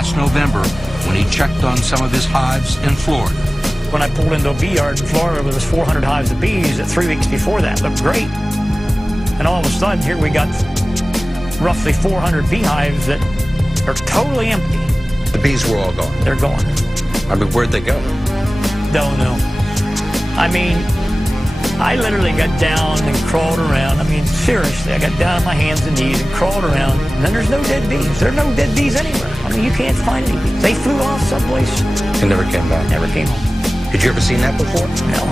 last November when he checked on some of his hives in Florida. When I pulled into a bee yard in Florida, there was 400 hives of bees that 3 weeks before that looked great. And all of a sudden, here we got roughly 400 beehives that are totally empty. The bees were all gone. They're gone. I mean, where'd they go? Don't know. I mean, I literally got down and crawled around. I mean, seriously, I got down on my hands and knees and crawled around. And then there's no dead bees. There are no dead bees anywhere. I mean, you can't find any bees. They flew off someplace. And never came back? Never came home. Had you ever seen that before? No.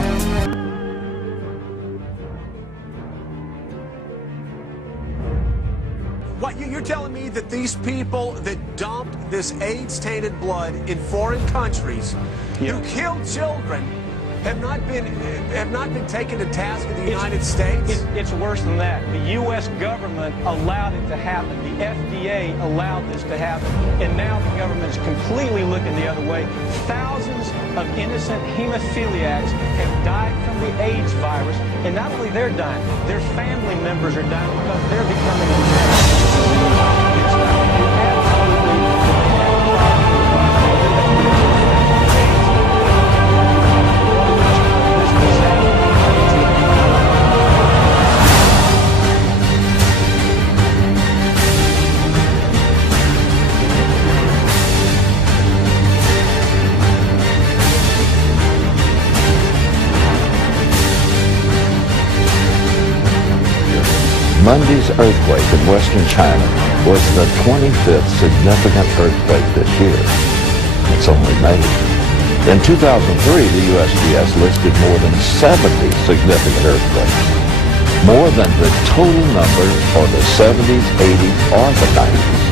What, you're telling me that these people that dumped this AIDS-tainted blood in foreign countries, who killed children, have not been taken to task in the United States? It's worse than that. The U.S. government allowed it to happen. The FDA allowed this to happen. And now the government is completely looking the other way. Thousands of innocent hemophiliacs have died from the AIDS virus. And not only they're dying, their family members are dying because they're becoming infected. It's absolutely... Monday's earthquake in western China was the 25th significant earthquake this year. It's only May. In 2003, the USGS listed more than 70 significant earthquakes, more than the total number for the 70s, 80s, or the 90s.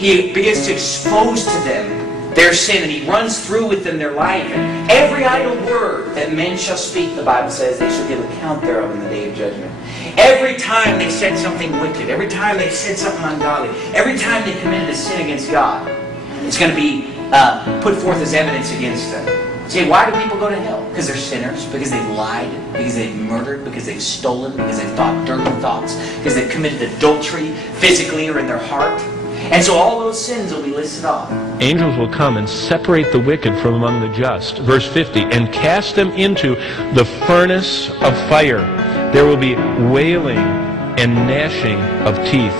he begins to expose to them their sin, and he runs through with them their life. And every idle word that men shall speak, the Bible says, they shall give account thereof in the day of judgment. Every time they said something wicked, every time they said something ungodly, every time they committed a sin against God, it's going to be put forth as evidence against them. Say, why do people go to hell? Because they're sinners, because they've lied, because they've murdered, because they've stolen, because they've thought dirty thoughts, because they've committed adultery physically or in their heart. And so all those sins will be listed off. Angels will come and separate the wicked from among the just. Verse 50, and cast them into the furnace of fire. There will be wailing and gnashing of teeth.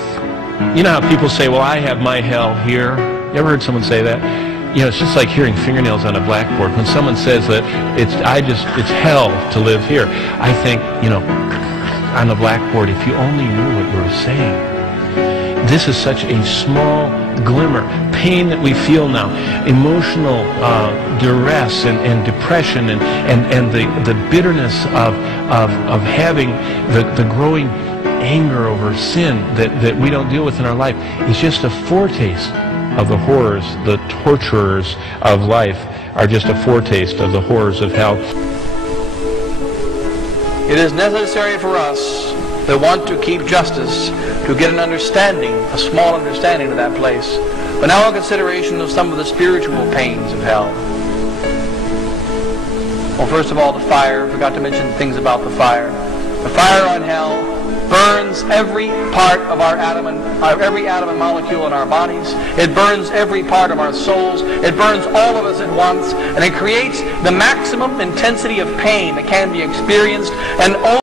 You know how people say, well, I have my hell here. You ever heard someone say that? You know, it's just like hearing fingernails on a blackboard. When someone says that it's hell to live here, I think, you know, on the blackboard, if you only knew what we were saying. This is such a small glimmer. Pain that we feel now, emotional duress and depression and the bitterness of having the growing anger over sin that we don't deal with in our life is just a foretaste of the horrors. The torturers of life are just a foretaste of the horrors of hell. It is necessary for us that want to keep justice to get an understanding, a small understanding of that place. But now a consideration of some of the spiritual pains of hell. Well, first of all, the fire. I forgot to mention things about the fire. The fire on hell burns every part of our every atom and molecule in our bodies. It burns every part of our souls. It burns all of us at once, and it creates the maximum intensity of pain that can be experienced, and